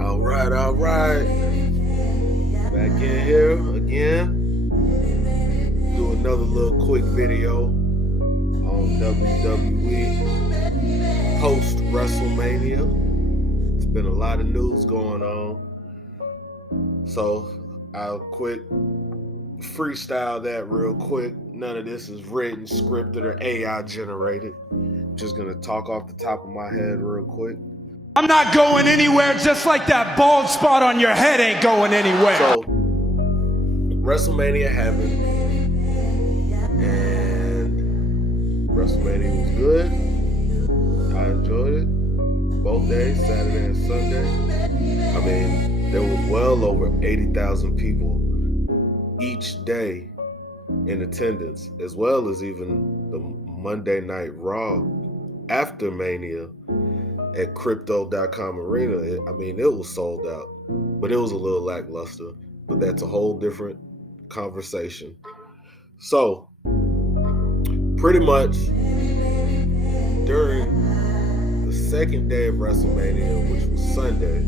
All right. Back in here again. Do another little quick video on WWE post WrestleMania. It's been a lot of news going on. So I'll quick freestyle that real quick. None of this is written, scripted, or AI generated. Just gonna talk off the top of my head real quick. I'm not going anywhere, just like that bald spot on your head ain't going anywhere. So, WrestleMania happened, and WrestleMania was good. I enjoyed it. Both days, Saturday and Sunday. I mean, there was well over 80,000 people each day in attendance, as well as even the Monday Night Raw after Mania at Crypto.com Arena. It was sold out, but it was a little lackluster. But that's a whole different conversation. So, pretty much during the second day of WrestleMania, which was Sunday,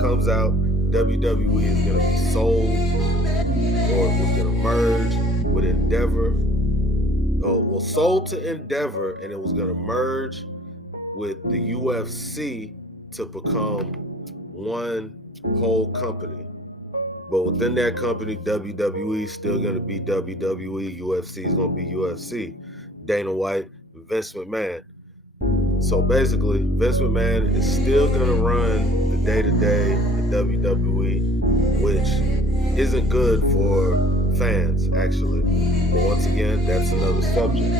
comes out WWE is going to be sold, or it was going to merge with Endeavor. Sold to Endeavor, and it was going to merge with the UFC to become one whole company. But within that company, WWE is still going to be WWE, UFC is going to be UFC. Dana White, Vince McMahon. So basically, Vince McMahon is still going to run the day-to-day in WWE, which isn't good for fans, actually. But once again, that's another subject.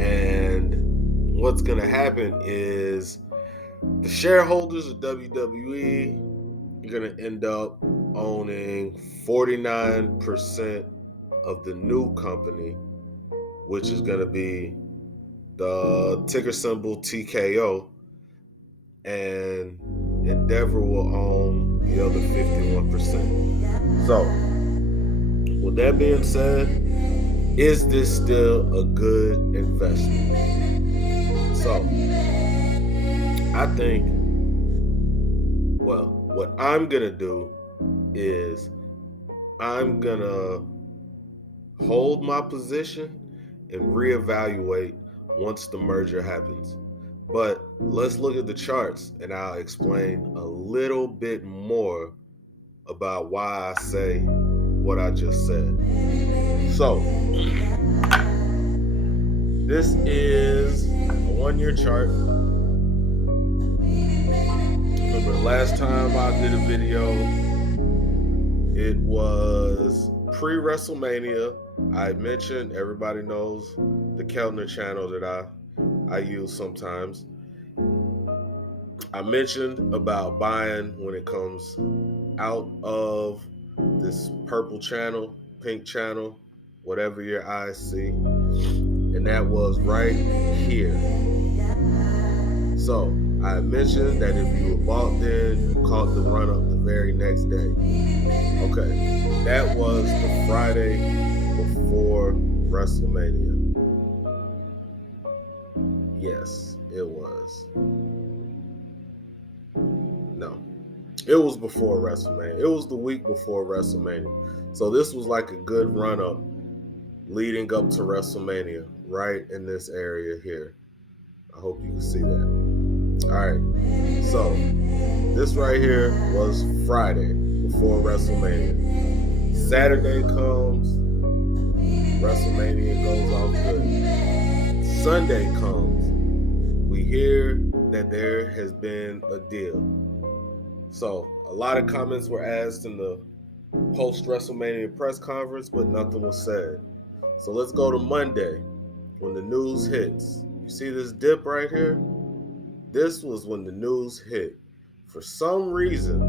And what's going to happen is the shareholders of WWE are going to end up owning 49% of the new company, which is going to be the ticker symbol TKO, and Endeavor will own the other 51%. So, with that being said, is this still a good investment? So, I think, what I'm going to do is I'm going to hold my position and reevaluate once the merger happens. But let's look at the charts and I'll explain a little bit more about why I say what I just said. So, this is a 1-year chart. Remember the last time I did a video, it was pre-WrestleMania. I mentioned, everybody knows the Keltner channel that I use sometimes. I mentioned about buying when it comes out of this purple channel, pink channel, whatever your eyes see. And that was right here. So I mentioned that if you were bought then, you caught the run up the very next day. Okay, that was the Friday before WrestleMania. Yes, it was. No, it was before WrestleMania. It was the week before WrestleMania. So this was like a good run up leading up to WrestleMania, right in this area here. I hope you can see that. All right, so this right here was Friday before WrestleMania. Saturday comes, WrestleMania goes off good. Sunday comes, we hear that there has been a deal. So a lot of comments were asked in the post-WrestleMania press conference, but nothing was said. So let's go to Monday when the news hits. You see this dip right here? This was when the news hit. For some reason,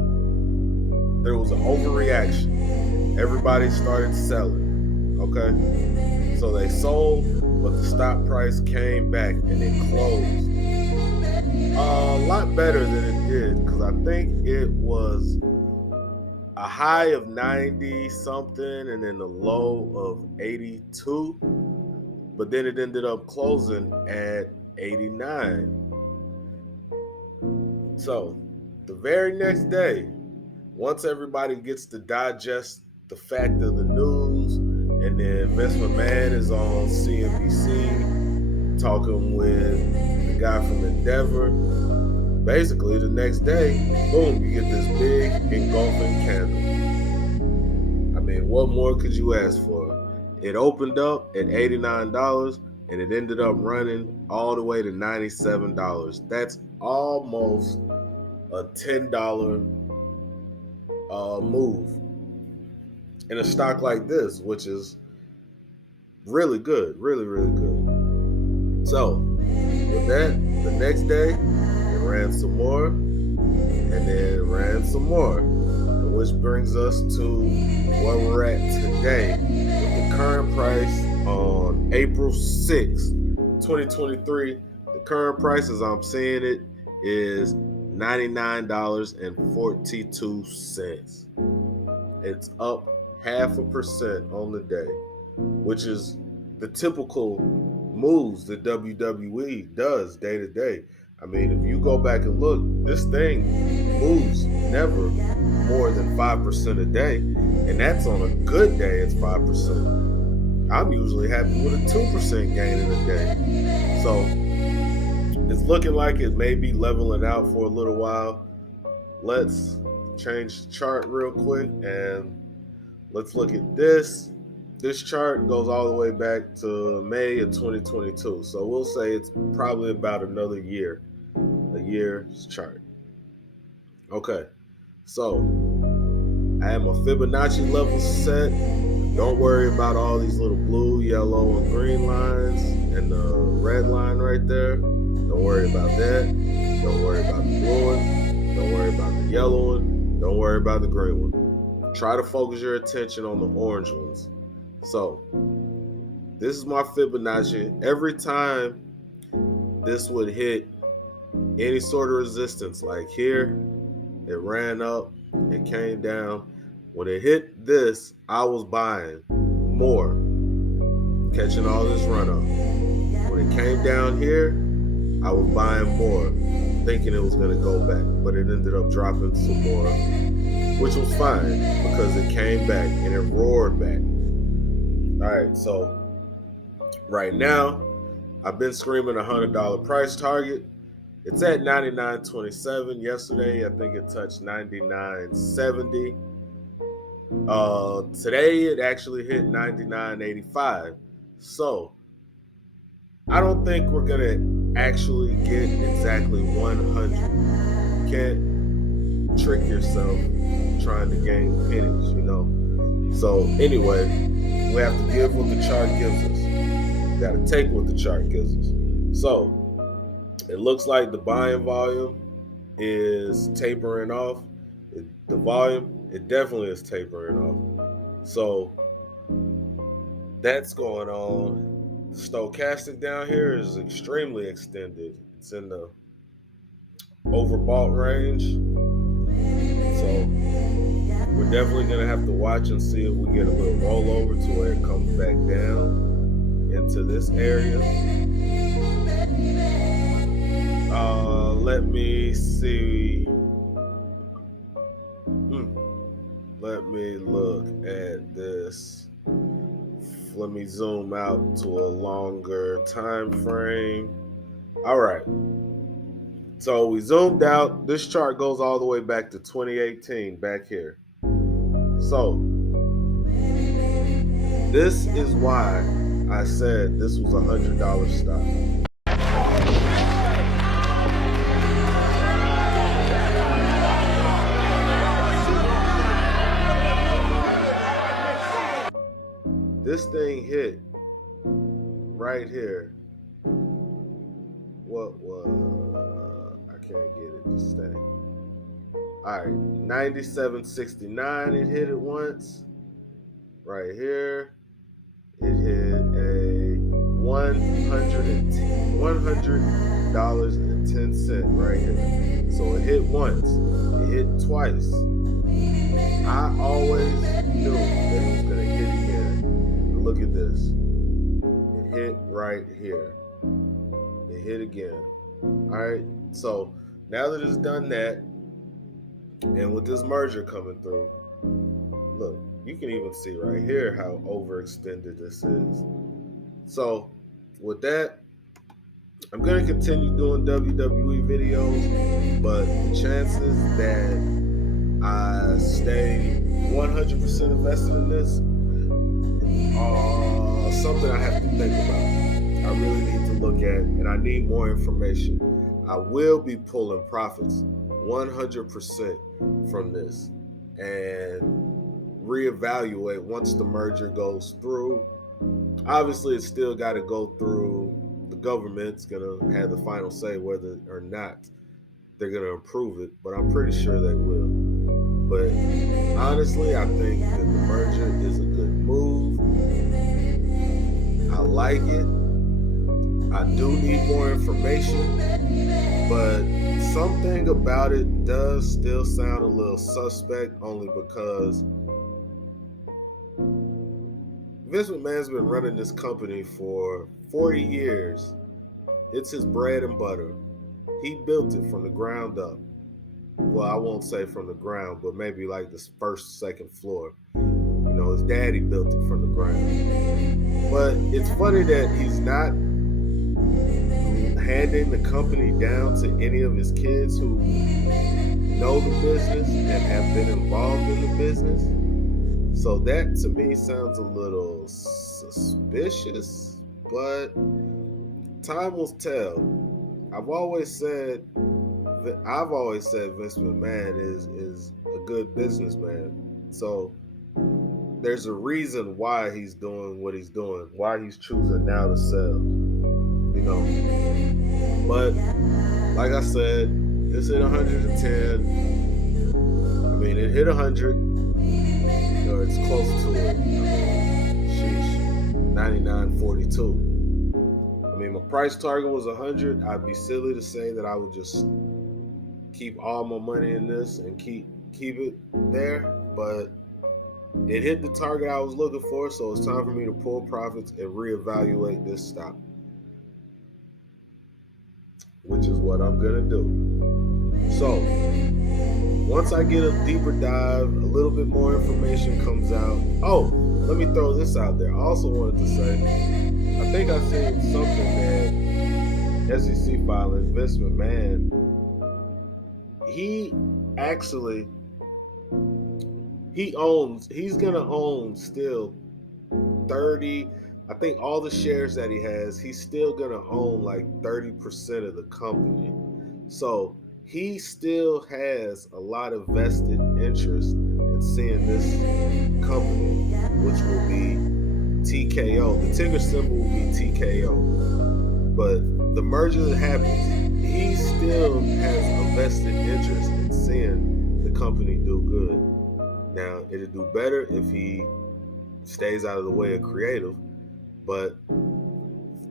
there was an overreaction. Everybody started selling, okay? So they sold, but the stock price came back and it closed a lot better than it did, because I think it was a high of 90 something and then a low of 82, but then it ended up closing at 89. So The very next day, once everybody gets to digest the fact of the news, and then Vince McMahon is on CNBC talking with the guy from Endeavor, basically the next day, boom, you get this big engulfing candle. I mean, what more could you ask for? It opened up at $89 and it ended up running all the way to $97. That's almost a $10 move in a stock like this, which is really good, really, really good. So, with that, the next day, it ran some more, and then it ran some more, which brings us to where we're at today with the current price on April 6th, 2023. The current price, as I'm seeing it, is $99.42. It's up 0.5% on the day, which is the typical moves that WWE does day to day. I mean, if you go back and look, this thing moves never more than 5% a day, and that's on a good day, it's 5%. I'm usually happy with a 2% gain in a day. So it's looking like it may be leveling out for a little while. Let's change the chart real quick and let's look at this. This chart goes all the way back to May of 2022. So we'll say it's probably about another year, a year's chart. Okay, so I have my Fibonacci level set. Don't worry about all these little blue, yellow, and green lines and the red line right there. Don't worry about that. Don't worry about the blue one. Don't worry about the yellow one. Don't worry about the green one. Try to focus your attention on the orange ones. So, this is my Fibonacci. Every time this would hit any sort of resistance, like here, it ran up, it came down. When it hit this, I was buying more, catching all this run up. When it came down here, I was buying more, thinking it was going to go back, but it ended up dropping some more, which was fine because it came back and it roared back. All right, so right now, I've been screaming $100 price target. It's at $99.27. Yesterday, I think it touched $99.70. Today, it actually hit $99.85. So, I don't think we're going to actually get exactly 100. You can't trick yourself trying to gain pennies, you know? So, anyway, we have to give what the chart gives us. We got to take what the chart gives us. So, it looks like the buying volume is tapering off. The volume, it definitely is tapering off. So, that's going on. The stochastic down here is extremely extended. It's in the overbought range. So, we're definitely going to have to watch and see if we get a little rollover to where it comes back down into this area. Let me see. Let me look at this. Let me zoom out to a longer time frame. All right. So we zoomed out. This chart goes all the way back to 2018, back here. So this is why I said this was $100 stock. This thing hit right here. What was, I can't get it to stay. All right, 97.69. It hit it once. Right here, it hit a $100.10 right here. So it hit once. It hit twice. I always knew that it was gonna hit again. Look at this. It hit right here. It hit again. All right. So now that it's done that, And with this merger coming through, look, you can even see right here how overextended this is. So with that, I'm going to continue doing WWE videos, but the chances that I stay 100% invested in this are something I have to think about. I really need to look at, and I need more information. I will be pulling profits 100% from this and reevaluate once the merger goes through. Obviously, it's still got to go through. The government's going to have the final say whether or not they're going to approve it, but I'm pretty sure they will. But honestly, I think that the merger is a good move. I like it. I do need more information, but something about it does still sound a little suspect, only because Vince McMahon's been running this company for 40 years. It's his bread and butter. He built it from the ground up. Well, I won't say from the ground, but maybe like the first, second floor. You know, his daddy built it from the ground. But it's funny that he's not handing the company down to any of his kids who know the business and have been involved in the business. So that to me sounds a little suspicious, but time will tell. I've always said Vince McMahon is a good businessman. So there's a reason why he's doing what he's doing, why he's choosing now to sell. You know. But like I said, it's hit 110. I mean, it hit 100, or it's close to it. I mean, sheesh, 99.42. I mean, my price target was 100. I'd be silly to say that I would just keep all my money in this and keep it there, but it hit the target I was looking for, so it's time for me to pull profits and reevaluate this stock, which is what I'm gonna do. So once I get a deeper dive, a little bit more information comes out. Oh, let me throw this out there. I also wanted to say, I think I seen something that SEC filing, Vince McMahon, he's gonna own still 30, I think all the shares that he has, he's still gonna own like 30% of the company. So he still has a lot of vested interest in seeing this company, which will be TKO. The ticker symbol will be TKO. But the merger that happens, he still has a vested interest in seeing the company do good. Now, it'll do better if he stays out of the way of creative, but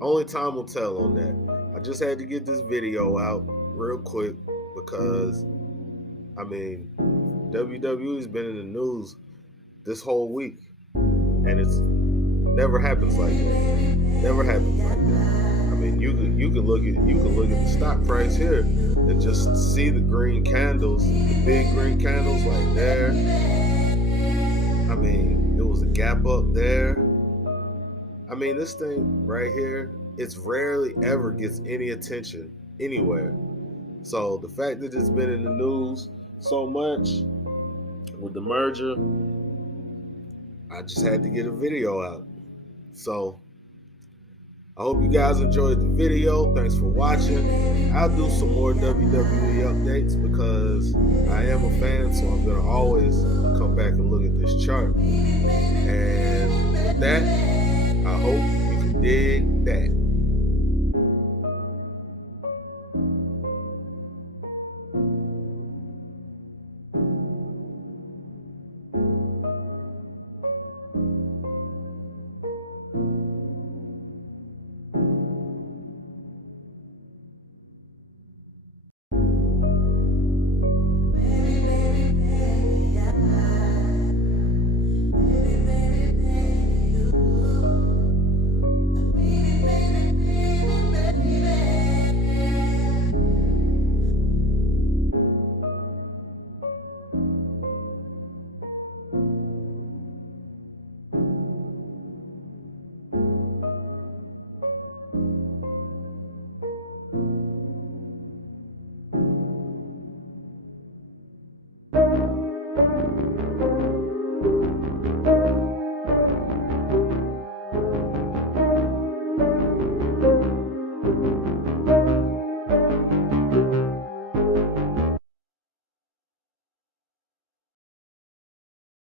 only time will tell on that. I just had to get this video out real quick because, I mean, WWE's been in the news this whole week, and it's never happens like that. Never happens like that. I mean, you can look at the stock price here and just see the green candles, the big green candles like there. I mean, there was a gap up there. I mean, this thing right here, it's rarely ever gets any attention anywhere. So the fact that it's been in the news so much with the merger, I just had to get a video out. So I hope you guys enjoyed the video. Thanks for watching. I'll do some more WWE updates because I am a fan, so I'm going to always come back and look at this chart. And with that, I hope you can dig that.